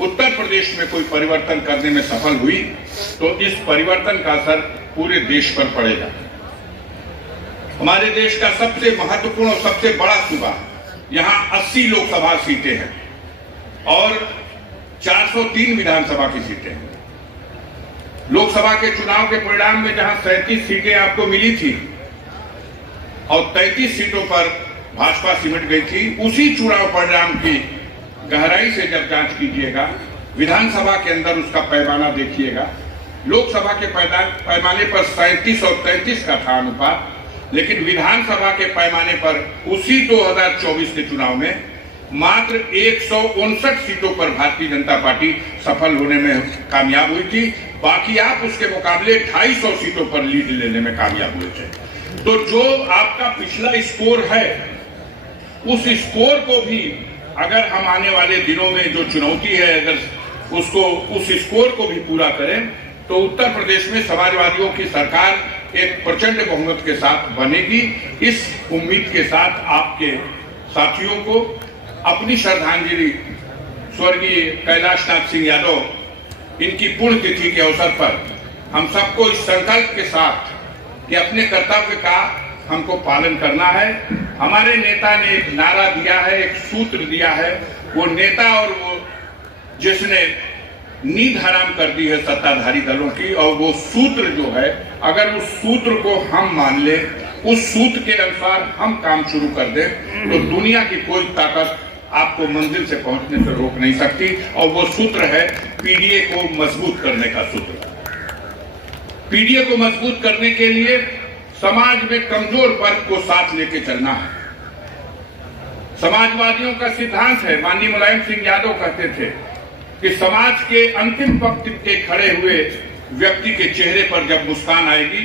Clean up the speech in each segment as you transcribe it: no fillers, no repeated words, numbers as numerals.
उत्तर प्रदेश में कोई परिवर्तन करने में सफल हुई तो इस परिवर्तन का असर पूरे देश पर पड़ेगा। हमारे देश का सबसे महत्वपूर्ण और सबसे बड़ा सूबा, यहाँ 80 लोकसभा सीटें हैं और 403 विधानसभा की सीटें हैं। लोकसभा के चुनाव के परिणाम में जहां 37 सीटें आपको मिली थी और 33 सीटों पर भाजपा सिमट गई थी, उसी चुनाव परिणाम की गहराई से जब जांच कीजिएगा, विधानसभा के अंदर उसका पैमाना देखिएगा, लोकसभा के पैमाने पर 37 और 33 का था अनुपात, लेकिन विधानसभा के पैमाने पर उसी 2024 के चुनाव में मात्र 159 सीटों पर भारतीय जनता पार्टी सफल होने में कामयाब हुई थी। बाकी आप उसके मुकाबले 250 सीटों पर लीड लेने में कामयाब हुए थे। तो जो आपका पिछला स्कोर है, उस स्कोर को भी अगर हम आने वाले दिनों में जो चुनौती है, अगर उसको उस स्कोर को भी पूरा करें तो उत्तर प्रदेश में समाजवादियों की सरकार एक प्रचंड बहुमत के साथ बनेगी। इस उम्मीद के साथ आपके साथियों को अपनी श्रद्धांजलि स्वर्गीय कैलाशनाथ सिंह यादव इनकी पुण्यतिथि के अवसर पर हम सबको इस संकल्प के साथ कि अपने कर्तव्य का हमको पालन करना है। हमारे नेता ने एक नारा दिया है, एक सूत्र दिया है, वो नेता और वो जिसने नींद हराम कर दी है सत्ताधारी दलों की, और वो सूत्र जो है, अगर उस सूत्र को हम मान ले, उस सूत्र के अनुसार हम काम शुरू कर दें तो दुनिया की कोई ताकत आपको मंजिल से पहुंचने से रोक नहीं सकती। और वो सूत्र है पीडीए को मजबूत करने का सूत्र। पीडीए को मजबूत करने के लिए समाज में कमजोर वर्ग को साथ लेके चलना है। समाजवादियों का सिद्धांत है, माननीय मुलायम सिंह यादव कहते थे कि समाज के अंतिम पंक्ति के खड़े हुए व्यक्ति के चेहरे पर जब मुस्कान आएगी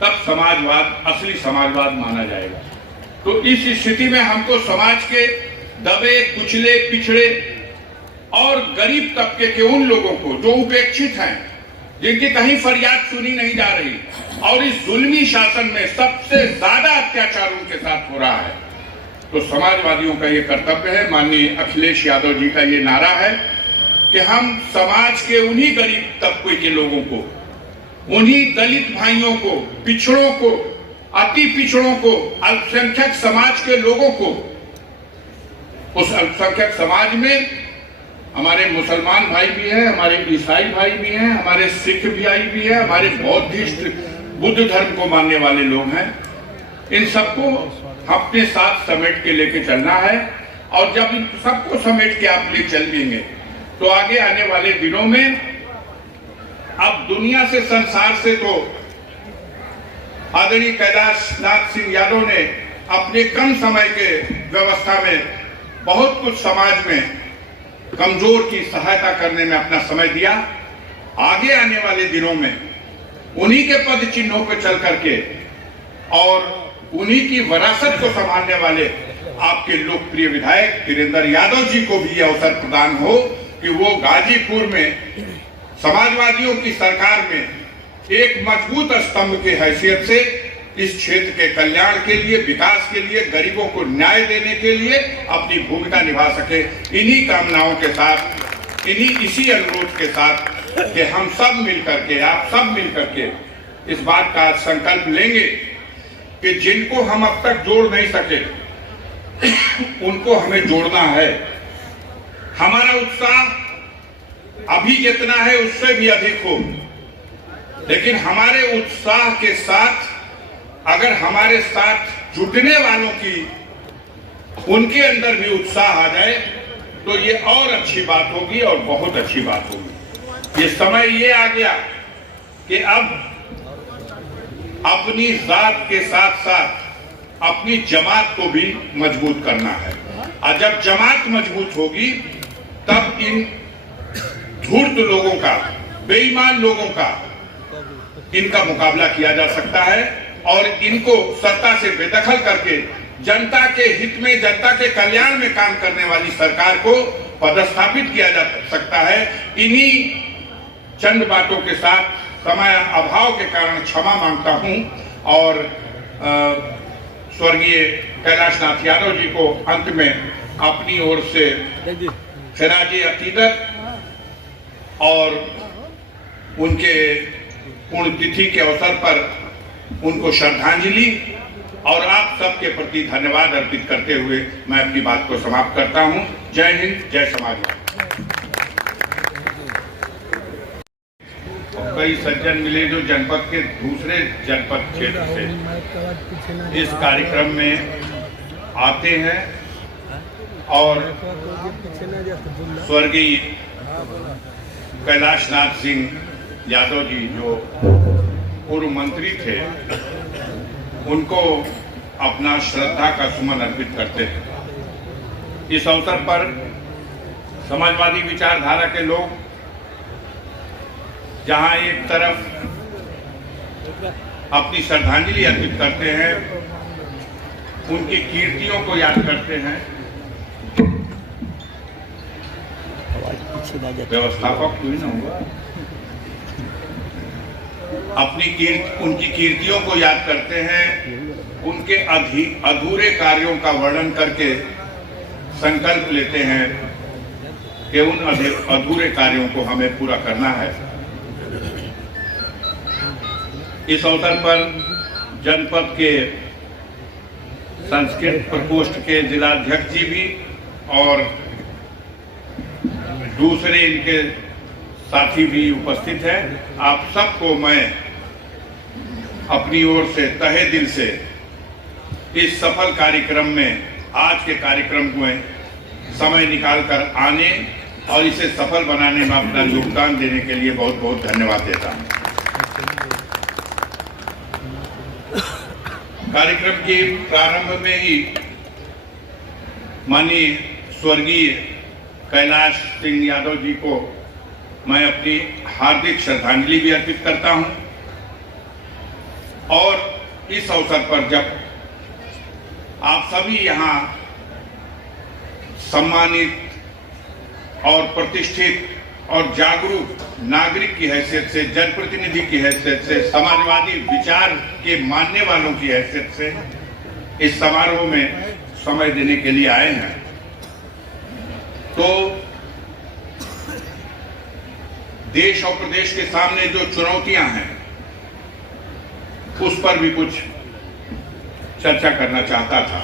तब समाजवाद असली समाजवाद माना जाएगा। तो इस स्थिति में हमको समाज के दबे, कुचले, पिछड़े और गरीब तबके के उन लोगों को जो उपेक्षित हैं, जिनकी कहीं फरियाद सुनी नहीं जा रही, और इस जुल्मी शासन में सबसे ज्यादा अत्याचार उनके साथ हो रहा है, तो समाजवादियों का ये कर्तव्य है। माननीय अखिलेश यादव जी का ये नारा है कि हम समाज के उन्हीं गरीब तबके के लोगों को, उन्हीं दलित भाइयों को, पिछड़ों को, अति पिछड़ों को, अल्पसंख्यक समाज के लोगों को, उस अल्पसंख्यक समाज में हमारे मुसलमान भाई भी हैं, हमारे ईसाई भाई भी हैं, हमारे सिख भाई भी हैं, हमारे बौद्धिस्ट बुद्ध धर्म को मानने वाले लोग हैं, इन सबको अपने साथ समेट के लेके चलना है। और जब इन सबको समेट के आप ले चल देंगे तो आगे आने वाले दिनों में अब दुनिया से, संसार से तो आदरणीय कैलाशनाथ सिंह यादव ने अपने कम समय के व्यवस्था में बहुत कुछ समाज में कमजोर की सहायता करने में अपना समय दिया। आगे आने वाले दिनों में उन्हीं के पद चिन्हों पर चल करके और उन्हीं की विरासत को संभालने वाले आपके लोकप्रिय विधायक वीरेंद्र यादव जी को भी यह अवसर प्रदान हो कि वो गाजीपुर में समाजवादियों की सरकार में एक मजबूत स्तंभ के हैसियत से इस क्षेत्र के कल्याण के लिए, विकास के लिए, गरीबों को न्याय देने के लिए अपनी भूमिका निभा सके। इन्हीं कामनाओं के साथ, इसी अनुरोध के साथ कि हम सब मिलकर के, आप सब मिलकर के इस बात का संकल्प लेंगे कि जिनको हम अब तक जोड़ नहीं सके उनको हमें जोड़ना है। हमारा उत्साह अभी जितना है उससे भी अधिक हो, लेकिन हमारे उत्साह के साथ अगर हमारे साथ जुटने वालों की, उनके अंदर भी उत्साह आ जाए तो ये और अच्छी बात होगी और बहुत अच्छी बात होगी। ये समय ये आ गया कि अब अपनी जात के साथ साथ अपनी जमात को भी मजबूत करना है, और जब जमात मजबूत होगी तब इन धूर्त लोगों का, बेईमान लोगों का, इनका मुकाबला किया जा सकता है और इनको सत्ता से बेदखल करके जनता के हित में, जनता के कल्याण में काम करने वाली सरकार को पदस्थापित किया जा सकता है। इन्हीं चंद बातों के साथ समय अभाव के कारण क्षमा मांगता हूं और स्वर्गीय कैलाशनाथ यादव जी को अंत में अपनी ओर से खिराजे अकीदत और उनके पुण्यतिथि के अवसर पर उनको श्रद्धांजलि और आप सबके प्रति धन्यवाद अर्पित करते हुए मैं अपनी बात को समाप्त करता हूं। जय हिंद, जय समाजवाद। कई सज्जन मिले जो जनपद के दूसरे जनपद क्षेत्र से इस कार्यक्रम में आते हैं और स्वर्गीय कैलाशनाथ सिंह यादव जी जो पूर्व मंत्री थे उनको अपना श्रद्धा का सुमन अर्पित करते हैं। इस अवसर पर समाजवादी विचारधारा के लोग जहां एक तरफ अपनी श्रद्धांजलि अर्पित करते हैं, उनकी कीर्तियों को याद करते हैं, व्यवस्थापक कोई ना हुआ, उनकी कीर्तियों को याद करते हैं, उनके अधूरे कार्यों का वर्णन करके संकल्प लेते हैं कि उन अधूरे कार्यों को हमें पूरा करना है। इस अवसर पर जनपद के संस्कृत प्रकोष्ठ के जिलाध्यक्ष जी भी और दूसरे इनके साथी भी उपस्थित हैं। आप सबको मैं अपनी ओर से तहे दिल से इस सफल कार्यक्रम में, आज के कार्यक्रम में समय निकालकर आने और इसे सफल बनाने में अपना योगदान देने के लिए बहुत बहुत धन्यवाद देता हूं। कार्यक्रम के प्रारंभ में ही माननीय स्वर्गीय कैलाश सिंह यादव जी को मैं अपनी हार्दिक श्रद्धांजलि भी अर्पित करता हूं और इस अवसर पर जब आप सभी यहां सम्मानित और प्रतिष्ठित और जागरूक नागरिक की हैसियत से, जनप्रतिनिधि की हैसियत से, समाजवादी विचार के मानने वालों की हैसियत से इस समारोह में समय देने के लिए आए हैं, तो देश और प्रदेश के सामने जो चुनौतियां हैं उस पर भी कुछ चर्चा करना चाहता था,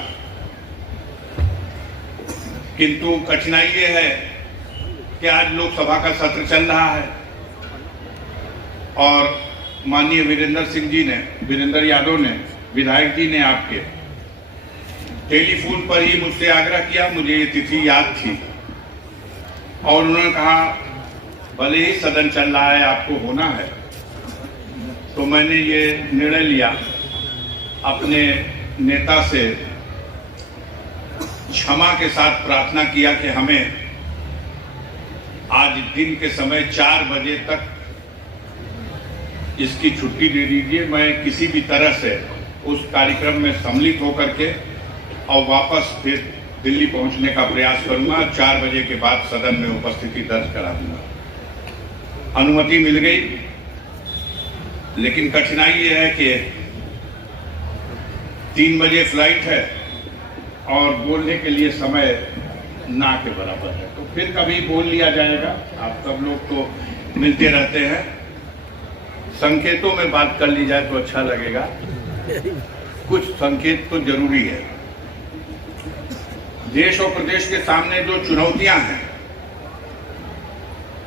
किंतु कठिनाई ये है कि आज लोकसभा का सत्र चल रहा है और माननीय वीरेंद्र यादव ने, विधायक जी ने आपके टेलीफोन पर ही मुझसे आग्रह किया, मुझे ये तिथि याद थी और उन्होंने कहा भले ही सदन चल रहा है आपको होना है, तो मैंने ये निर्णय लिया, अपने नेता से क्षमा के साथ प्रार्थना किया कि हमें आज दिन के समय 4 बजे तक इसकी छुट्टी दे दीजिए। मैं किसी भी तरह से उस कार्यक्रम में सम्मिलित होकर के और वापस फिर दिल्ली पहुंचने का प्रयास करूंगा। 4 बजे के बाद सदन में उपस्थिति दर्ज करा दूंगा। अनुमति मिल गई, लेकिन कठिनाई ये है कि 3 बजे फ्लाइट है और बोलने के लिए समय ना के बराबर है, तो फिर कभी बोल लिया जाएगा। आप सब लोग तो मिलते रहते हैं, संकेतों में बात कर ली जाए तो अच्छा लगेगा। कुछ संकेत तो जरूरी है। देश और प्रदेश के सामने जो चुनौतियां हैं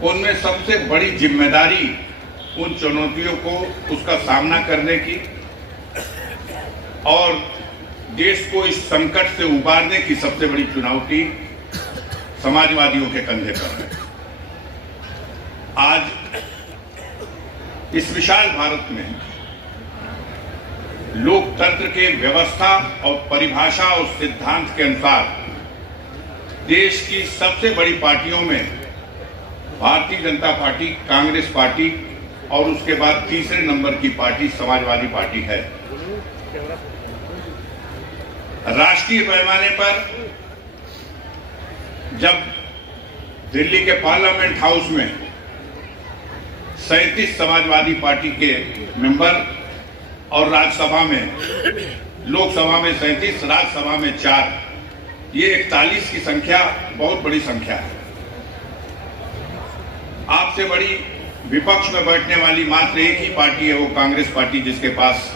उनमें सबसे बड़ी जिम्मेदारी उन चुनौतियों को, उसका सामना करने की और देश को इस संकट से उबारने की सबसे बड़ी चुनौती समाजवादियों के कंधे पर है। आज इस विशाल भारत में लोकतंत्र के व्यवस्था और परिभाषा और सिद्धांत के अनुसार देश की सबसे बड़ी पार्टियों में भारतीय जनता पार्टी, कांग्रेस पार्टी और उसके बाद तीसरे नंबर की पार्टी समाजवादी पार्टी है। राष्ट्रीय पैमाने पर जब दिल्ली के पार्लियामेंट हाउस में 37 समाजवादी पार्टी के मेंबर और राज्यसभा में, लोकसभा में 37, राज्यसभा में 4, ये 41 की संख्या बहुत बड़ी संख्या है। आपसे सबसे बड़ी विपक्ष में बैठने वाली मात्र एक ही पार्टी है, वो कांग्रेस पार्टी, जिसके पास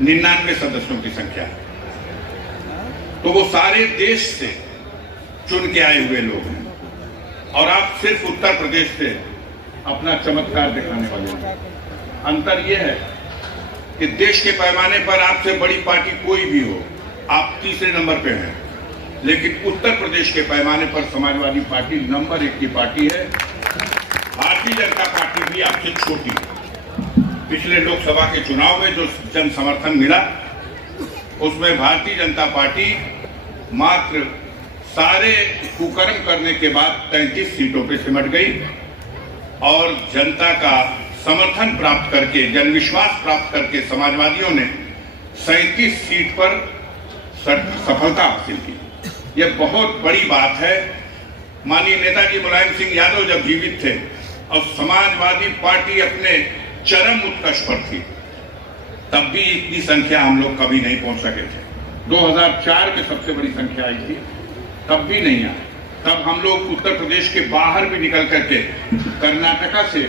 99 सदस्यों की संख्या है। तो वो सारे देश से चुन के आए हुए लोग हैं और आप सिर्फ उत्तर प्रदेश से अपना चमत्कार दिखाने वाले हैं। अंतर यह है कि देश के पैमाने पर आपसे बड़ी पार्टी कोई भी हो, आप तीसरे नंबर पे हैं, लेकिन उत्तर प्रदेश के पैमाने पर समाजवादी पार्टी नंबर 1 की पार्टी है। भारतीय जनता पार्टी भी आपसे छोटी है। पिछले लोकसभा के चुनाव में जो जन समर्थन मिला, उसमें भारतीय जनता पार्टी मात्र सारे कुकर्म करने के बाद 33 सीटों पर सिमट गई और जनता का समर्थन प्राप्त करके, जनविश्वास प्राप्त करके समाजवादियों ने 37 सीट पर सफलता हासिल की। यह बहुत बड़ी बात है। माननीय नेताजी मुलायम सिंह यादव जब जीवित थे और समाजवादी पार्टी अपने चरम उत्कर्ष पर थी, तब भी इतनी संख्या हम लोग कभी नहीं पहुंच सके थे। 2004 में सबसे बड़ी संख्या आई थी, तब भी नहीं आए। तब हम लोग उत्तर प्रदेश के बाहर भी निकल करके कर्नाटका से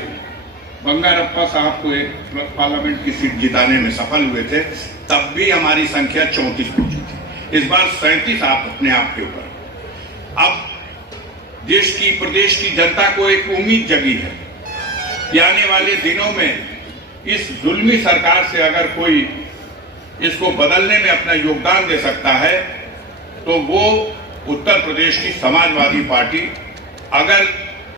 बंगारप्पा साहब को एक पार्लियामेंट की सीट जिताने में सफल हुए थे, तब भी हमारी संख्या 34 पहुंची थी। इस बार 37 आप अपने आप के ऊपर। अब देश की, प्रदेश की जनता को एक उम्मीद जगी है कि आने वाले दिनों में इस जुल्मी सरकार से अगर कोई इसको बदलने में अपना योगदान दे सकता है तो वो उत्तर प्रदेश की समाजवादी पार्टी। अगर